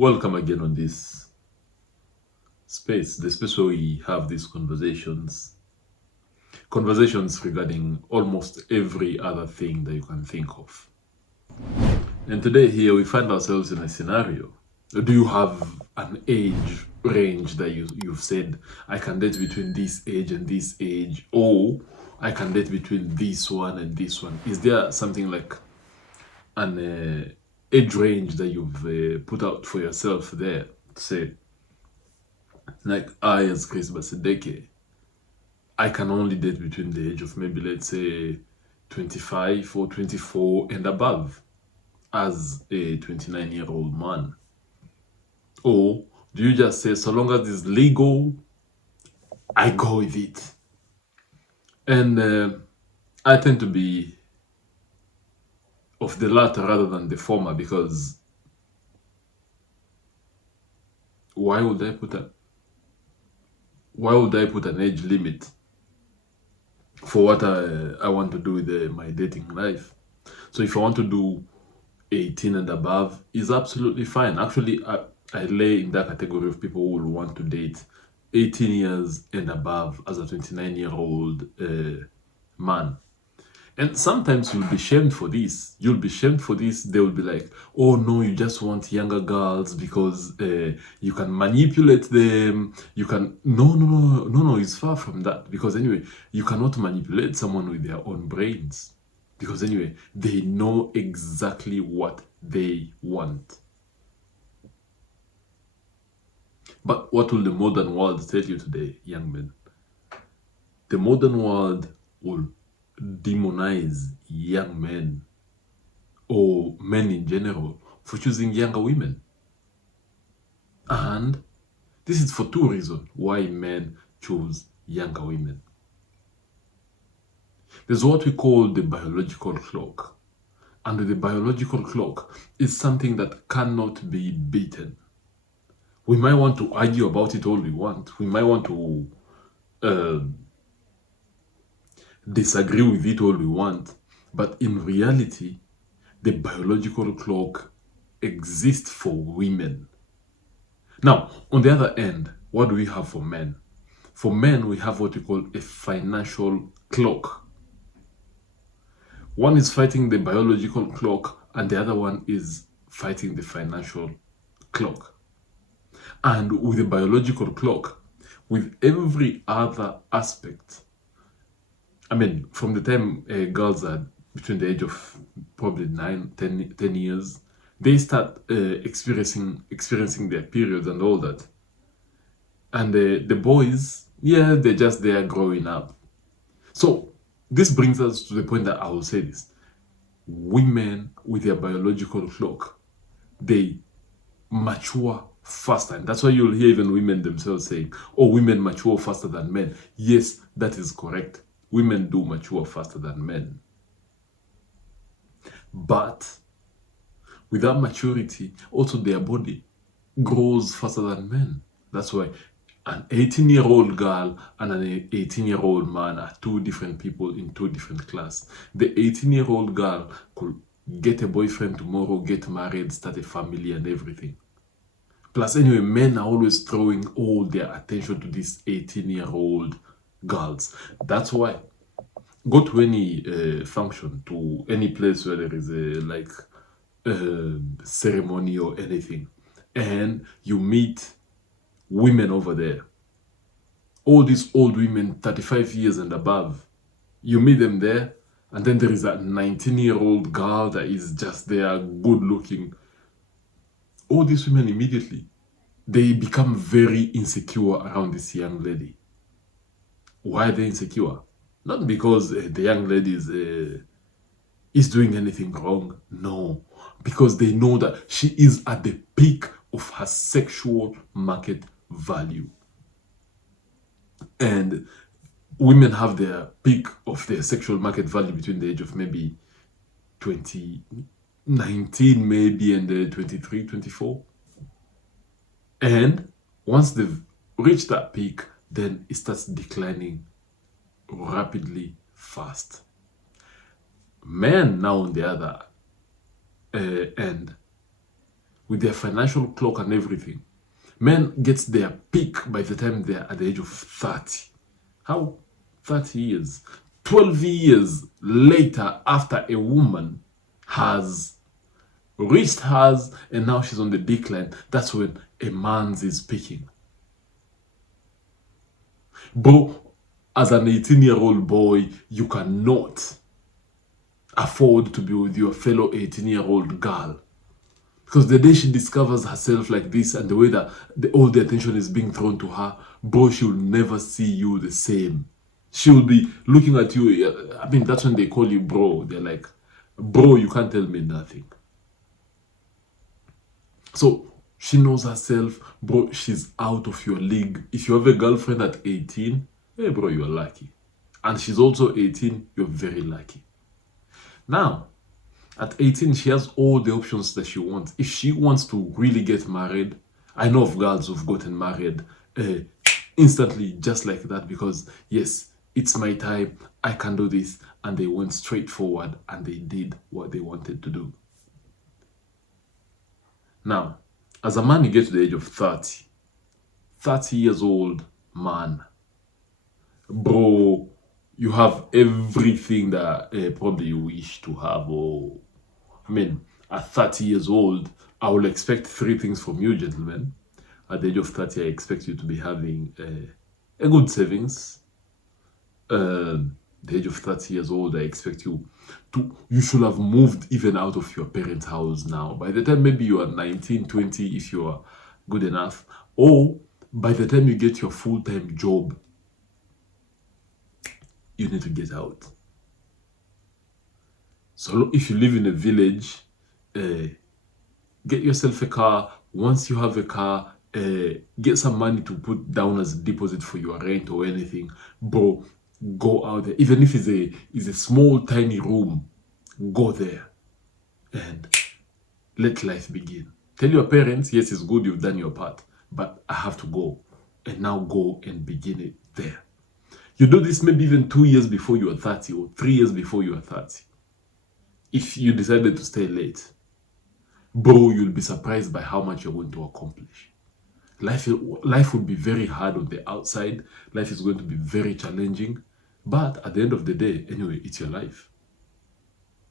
Welcome again on this space, the space where we have these conversations regarding almost every other thing that you can think of. And today here we find ourselves in a scenario. Do you have an age range that you've said, I can date between this age and this age, or I can date between this one and this one? Is there something like an age range that you've put out for yourself there? Say, like I, as Chris Basedeke, I can only date between the age of maybe, let's say, 25 or 24 and above as a 29-year-old man? Or do you just say, so long as it's legal, I go with it? And I tend to be of the latter rather than the former, because why would I put an age limit for what I want to do with my dating life? So if I want to do 18 and above, is absolutely fine. Actually, I lay in that category of people who will want to date 18 years and above as a 29-year-old man. And sometimes you'll be shamed for this. They will be like, oh no, you just want younger girls because you can manipulate them. You can, no, it's far from that. Because anyway, you cannot manipulate someone with their own brains. Because anyway, they know exactly what they want. But what will the modern world tell you today, young men? The modern world will demonize young men, or men in general, for choosing younger women. And this is for two reasons why men choose younger women. There's what we call the biological clock. And the biological clock is something that cannot be beaten. We might want to argue about it all we want. We might want to disagree with it all we want. But in reality, the biological clock exists for women. Now, on the other end, what do we have for men? For men, we have what we call a financial clock. One is fighting the biological clock, and the other one is fighting the financial clock. And with the biological clock, with every other aspect, I mean, from the time girls are between the age of probably 10 years, they start experiencing their periods and all that. And the boys, yeah, they're just there growing up. So this brings us to the point that I will say this. Women with their biological clock, they mature faster. And that's why you'll hear even women themselves saying, oh, women mature faster than men. Yes, that is correct. Women do mature faster than men. But with that maturity, also their body grows faster than men. That's why an 18-year-old girl and an 18-year-old man are two different people in two different classes. The 18-year-old girl could get a boyfriend tomorrow, get married, start a family and everything. Plus, anyway, men are always throwing all their attention to these 18-year-old girls. That's why. Go to any function, to any place where there is a ceremony or anything, and you meet women over there. All these old women, 35 years and above, you meet them there, and then there is that 19-year-old girl that is just there, good looking. All these women immediately, they become very insecure around this young lady. Why are they insecure? Not because the young lady is doing anything wrong. No, because they know that she is at the peak of her sexual market value. And women have their peak of their sexual market value between the age of maybe 19 maybe and 23, 24. And once they've reached that peak, then it starts declining rapidly fast. Men now on the other end, with their financial clock and everything. Men get their peak by the time they're at the age of 30. How? 30 years. 12 years later, after a woman has reached hers and now she's on the decline, that's when a man's is peaking. But as an 18-year-old boy, you cannot afford to be with your fellow 18-year-old girl. Because the day she discovers herself like this and the way that all the attention is being thrown to her, bro, she'll never see you the same. She'll be looking at you. I mean, that's when they call you bro. They're like, bro, you can't tell me nothing. So she knows herself, bro, she's out of your league. If you have a girlfriend at 18, hey, bro, you're lucky. And she's also 18, you're very lucky. Now, at 18, she has all the options that she wants. If she wants to really get married, I know of girls who've gotten married instantly just like that because, yes, it's my time, I can do this. And they went straight forward and they did what they wanted to do. Now, as a man, you get to the age of 30. 30 years old man. Bro, you have everything that probably you wish to have. Or, I mean, at 30 years old, I will expect three things from you, gentlemen. At the age of 30, I expect you to be having a good savings. The age of 30 years old, I expect you should have moved even out of your parents' house now. By the time maybe you are 19, 20, if you are good enough, or by the time you get your full-time job, you need to get out. So if you live in a village, get yourself a car. Once you have a car, get some money to put down as a deposit for your rent or anything. Bro, go out there. Even if it's a small, tiny room, go there and let life begin. Tell your parents, yes, it's good, you've done your part, but I have to go. And now go and begin it there. You do this maybe even 2 years before you are 30 or 3 years before you are 30. If you decided to stay late, bro, you'll be surprised by how much you're going to accomplish. Life will be very hard on the outside. Life is going to be very challenging. But at the end of the day, anyway, it's your life.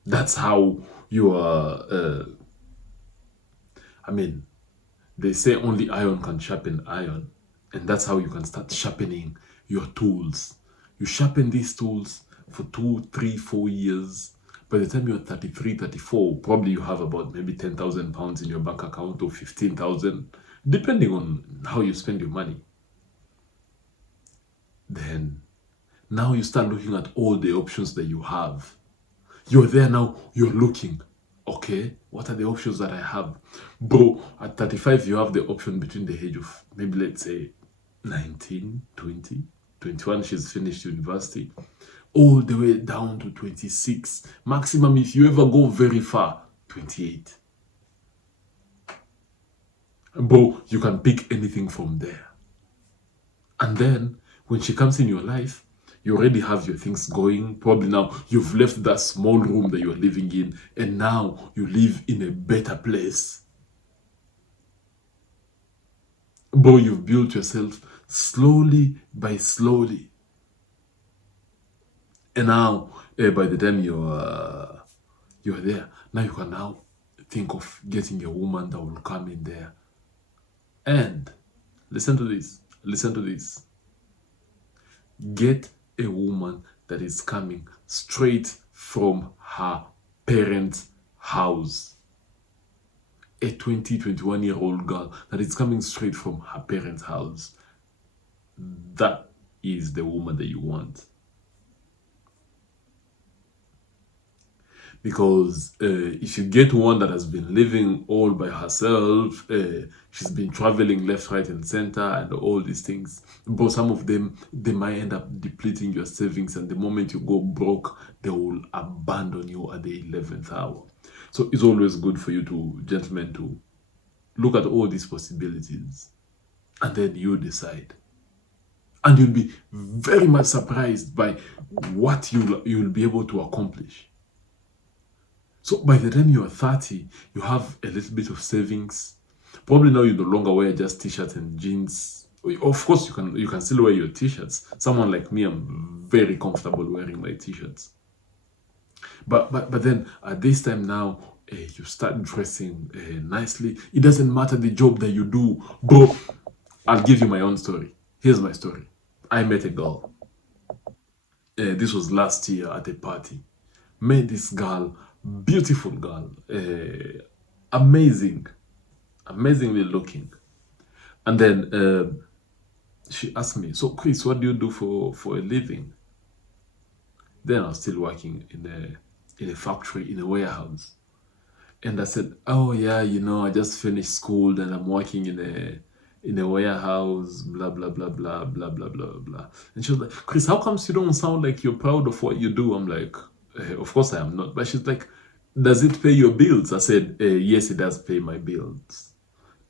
That's how you are... I mean, they say only iron can sharpen iron. And that's how you can start sharpening your tools. You sharpen these tools for 2, 3, 4 years. By the time you're 33, 34, probably you have about maybe 10,000 pounds in your bank account or 15,000, depending on how you spend your money. Then, now you start looking at all the options that you have. You're there now, you're looking. Okay, what are the options that I have? Bro, at 35, you have the option between the age of maybe, let's say, 19, 20, 21, she's finished university, all the way down to 26. Maximum, if you ever go very far, 28. Bro, you can pick anything from there. And then, when she comes in your life, you already have your things going. Probably now you've left that small room that you're living in, and now you live in a better place. Bro, you've built yourself slowly by slowly. And now, by the time you're there, now you can now think of getting a woman that will come in there. And listen to this. Listen to this. Get a woman that is coming straight from her parents' house. A 20, 21-year-old girl that is coming straight from her parents' house. That is the woman that you want. Because if you get one that has been living all by herself, she's been traveling left, right, and center, and all these things, but some of them, they might end up depleting your savings, and the moment you go broke, they will abandon you at the 11th hour. So it's always good for you to, gentlemen, to look at all these possibilities, and then you decide. And you'll be very much surprised by what you'll be able to accomplish. So by the time you are 30, you have a little bit of savings. Probably now you no longer wear just t-shirts and jeans. Of course, you can still wear your t-shirts. Someone like me, I'm very comfortable wearing my t-shirts. But then at this time now, you start dressing nicely. It doesn't matter the job that you do, bro. I'll give you my own story. Here's my story. I met a girl. This was last year at a party. Met this girl, beautiful girl, amazing, amazingly looking. And then she asked me, "So Chris, what do you do for a living?" Then I was still working in a factory, in a warehouse. And I said, "Oh yeah, I just finished school and I'm working in a warehouse, blah blah blah blah blah blah blah blah." And she was like, "Chris, how comes you don't sound like you're proud of what you do?" I'm like, "Of course I am not." But she's like, "Does it pay your bills?" I said, "Yes, it does pay my bills."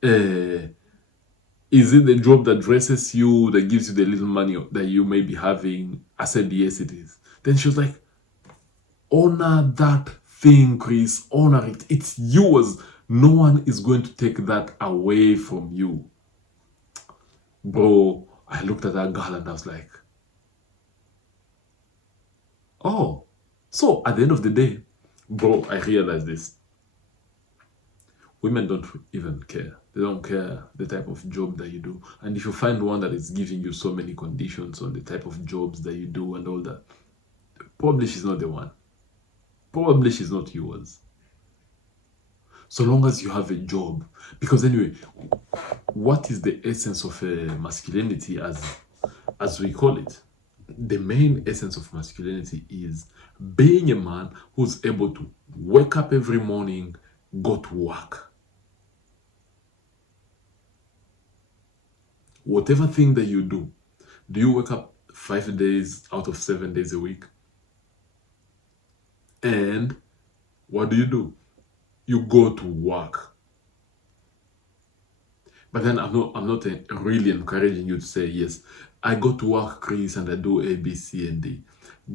Uh, is it the job that dresses you, that gives you the little money that you may be having? I said, "Yes, it is." Then she was like, "Honor that thing, Chris. Honor it. It's yours. No one is going to take that away from you." Bro, I looked at that girl and I was like, oh. So at the end of the day, bro, I realized this. Women don't even care. They don't care the type of job that you do. And if you find one that is giving you so many conditions on the type of jobs that you do and all that, probably she's not the one. Probably she's not yours. So long as you have a job. Because anyway, what is the essence of masculinity as we call it? The main essence of masculinity is being a man who's able to wake up every morning, go to work. Whatever thing that you do you wake up 5 days out of 7 days a week? And what do? You go to work. But then I'm not really encouraging you to say, yes, I go to work, Chris, and I do A, B, C, and D.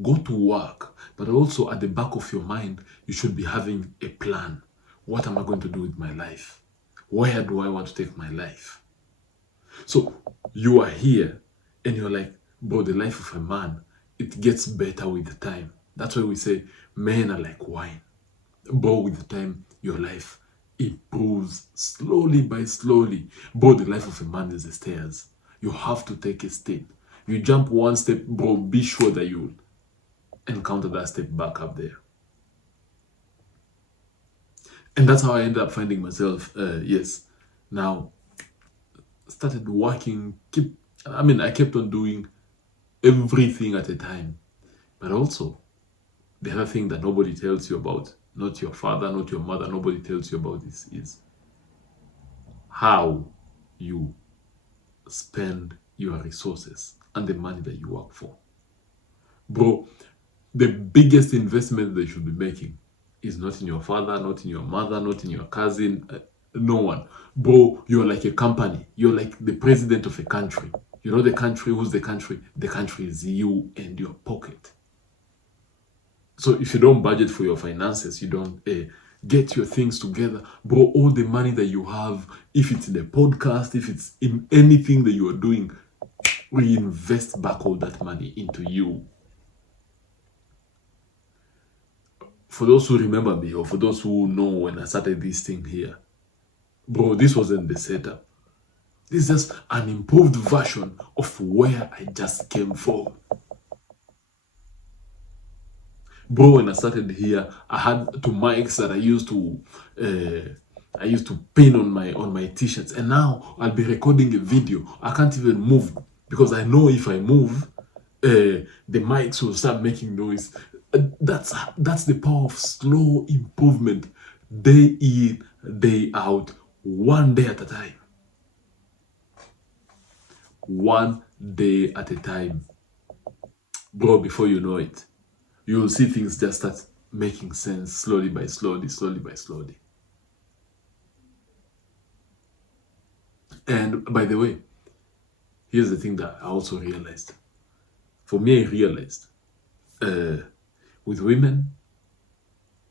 Go to work, but also at the back of your mind, you should be having a plan. What am I going to do with my life? Where do I want to take my life? So you are here and you're like, bro, the life of a man, it gets better with the time. That's why we say men are like wine. Bro, with the time, your life improves slowly by slowly. Bro, the life of a man is the stairs. You have to take a step. You jump one step, bro, be sure that you encounter that step back up there. And that's how I ended up finding myself, yes. Now, started working, I kept on doing everything at a time. But also, the other thing that nobody tells you about, not your father, not your mother, nobody tells you about this, is how you spend your resources and the money that you work for. Bro, the biggest investment that you should be making is not in your father, not in your mother, not in your cousin, no one. Bro, you're like a company. You're like the president of a country. You know the country? Who's the country? The country is you and your pocket. So if you don't budget for your finances, you don't get your things together, bro, all the money that you have, if it's in a podcast, if it's in anything that you are doing, reinvest back all that money into you. For those who remember me, or for those who know when I started this thing here, bro, this wasn't the setup. This is just an improved version of where I just came from. Bro, when I started here, I had two mics that I used to pin on my t-shirts, and now I'll be recording a video. I can't even move because I know if I move, the mics will start making noise. That's the power of slow improvement, day in, day out, one day at a time. One day at a time. Bro, before you know it, you will see things just start making sense slowly by slowly, slowly by slowly. And by the way, here's the thing that I also realized. For me, I realized with women,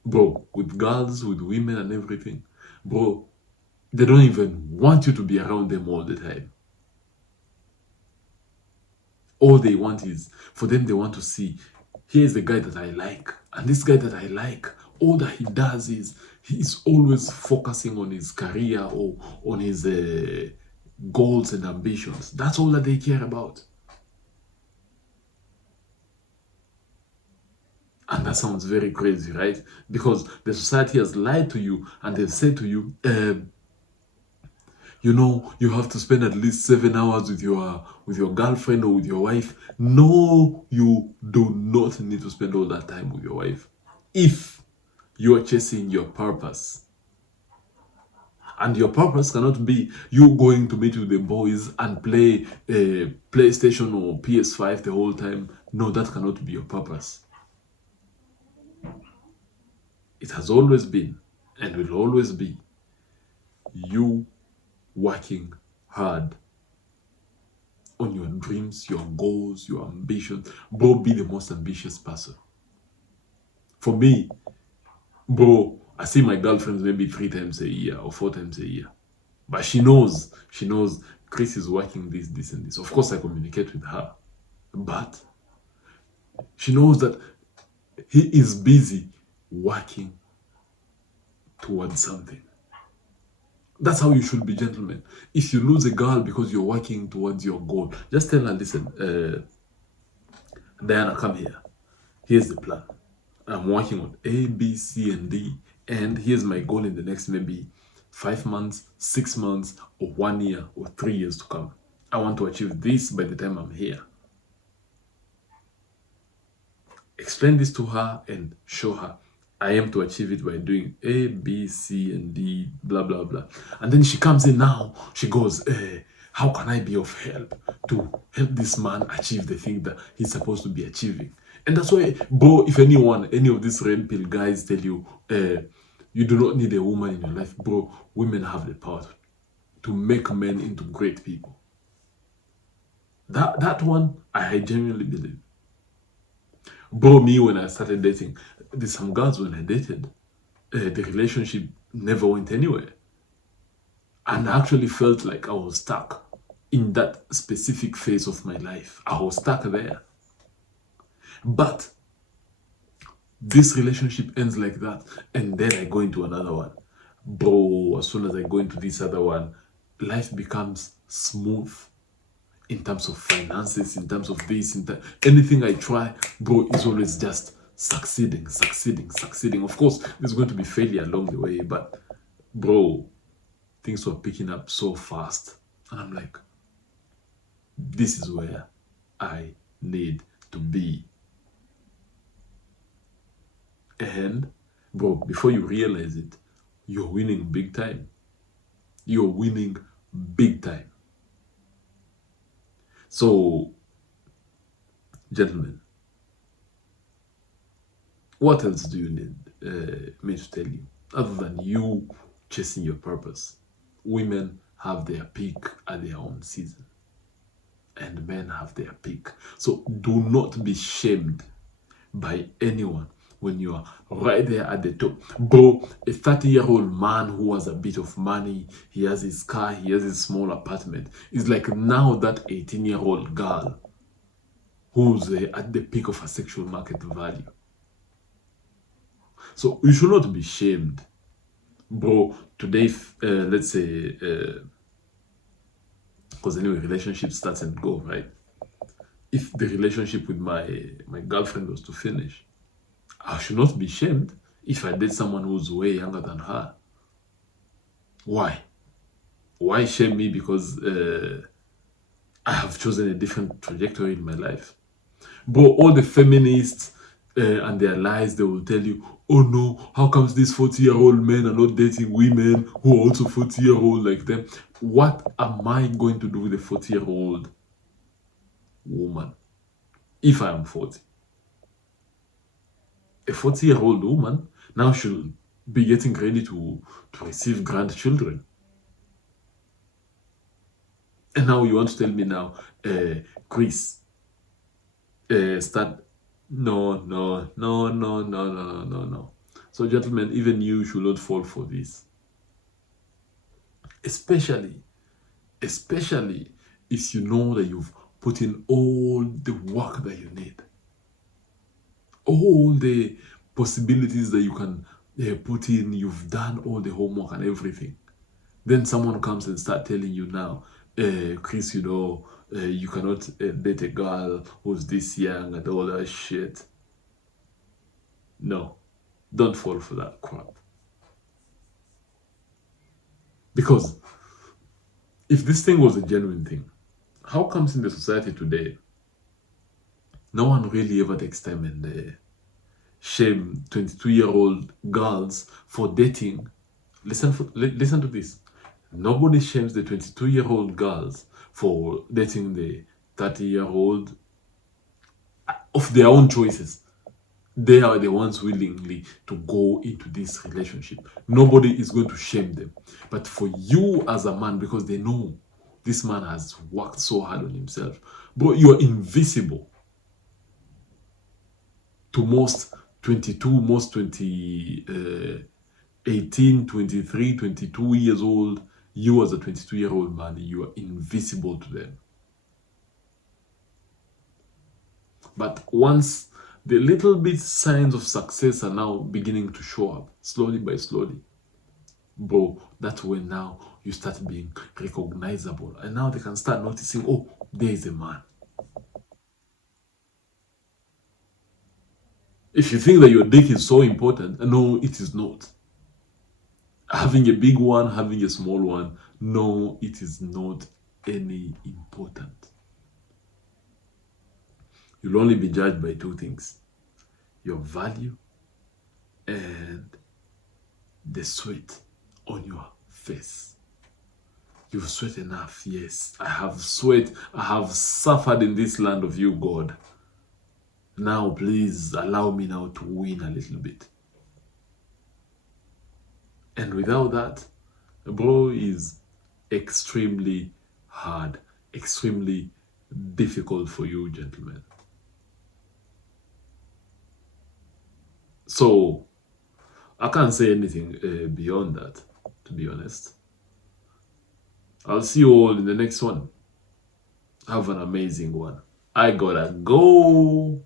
Bro, with girls, with women and everything, bro, they don't even want you to be around them all the time. All they want is, for them, they want to see, here's the guy that I like. And this guy that I like, all that he does is, he's always focusing on his career or on his goals and ambitions. That's all that they care about. And that sounds very crazy, right? Because the society has lied to you and they've said to you, you know, you have to spend at least 7 hours with your girlfriend or with your wife. No, you do not need to spend all that time with your wife if you are chasing your purpose. And your purpose cannot be you going to meet with the boys and play PlayStation or PS5 the whole time. No, that cannot be your purpose. It has always been and will always be you working hard on your dreams, your goals, your ambitions. Bro, be the most ambitious person. For me, bro, I see my girlfriends maybe 3 times a year or 4 times a year. But she knows Chris is working this, and this. Of course, I communicate with her. But she knows that he is busy working towards something. That's how you should be, gentlemen. If you lose a girl because you're working towards your goal, just tell her, listen, Diana, come here. Here's the plan. I'm working on A, B, C, and D. And here's my goal in the next maybe 5 months, 6 months, or 1 year, or 3 years to come. I want to achieve this by the time I'm here. Explain this to her and show her I am to achieve it by doing A, B, C, and D, blah, blah, blah. And then she comes in now, she goes, how can I be of help to help this man achieve the thing that he's supposed to be achieving? And that's why, bro, if anyone, any of these red pill guys tell you, you do not need a woman in your life, bro, women have the power to make men into great people. That one, I genuinely believe. Bro, me, when I started dating, there's some girls when I dated, the relationship never went anywhere. And I actually felt like I was stuck in that specific phase of my life. I was stuck there. But this relationship ends like that, and then I go into another one. Bro, as soon as I go into this other one, life becomes smooth in terms of finances, in terms of this, anything I try, bro, is always just succeeding, succeeding, succeeding. Of course, there's going to be failure along the way, but bro, things were picking up so fast. And I'm like, this is where I need to be. And bro, before you realize it, you're winning big time. You're winning big time. So, gentlemen, what else do you need me to tell you other than you chasing your purpose? Women have their peak at their own season, and men have their peak. So do not be shamed by anyone when you are right there at the top. Bro, a 30-year-old man who has a bit of money, he has his car, he has his small apartment, is like now that 18-year-old girl who's at the peak of her sexual market value. So you should not be shamed. Bro, today, let's say, because anyway, relationship starts and go, right? If the relationship with my girlfriend was to finish, I should not be shamed if I date someone who's way younger than her. Why? Why shame me because I have chosen a different trajectory in my life? Bro, all the feminists and their lies, they will tell you, oh no, how comes these 40-year-old men are not dating women who are also 40-year-old like them? What am I going to do with a 40-year-old woman if I am 40? A 40-year-old woman now should be getting ready to receive grandchildren. And now you want to tell me now, Chris, start. No, no, no, no, no, no, no, no, no. So, gentlemen, even you should not fall for this. Especially if you know that you've put in all the work that you need, all the possibilities that you can put in, you've done all the homework and everything. Then someone comes and start telling you now, Chris, you cannot date a girl who's this young and all that shit. No, don't fall for that crap. Because if this thing was a genuine thing, how comes in the society today, no one really ever takes time and shame 22-year-old girls for dating? Listen to this. Nobody shames the 22-year-old girls for dating the 30-year-old of their own choices. They are the ones willingly to go into this relationship. Nobody is going to shame them. But for you as a man, because they know this man has worked so hard on himself, bro, you are invisible to most 22, most 18, 23, 22 years old. You as a 22-year-old man, you are invisible to them. But once the little bit signs of success are now beginning to show up, slowly by slowly, bro, that's when now you start being recognizable. And now they can start noticing, oh, there is a man. If you think that your dick is so important, no, it is not. Having a big one, having a small one, no, it is not any important. You'll only be judged by two things: your value and the sweat on your face. You've sweat enough. Yes, I have sweat. I have suffered in this land of you, God. Now, please allow me now to win a little bit. And without that, bro, is extremely hard, extremely difficult for you, gentlemen. So, I can't say anything beyond that, to be honest. I'll see you all in the next one. Have an amazing one. I gotta go.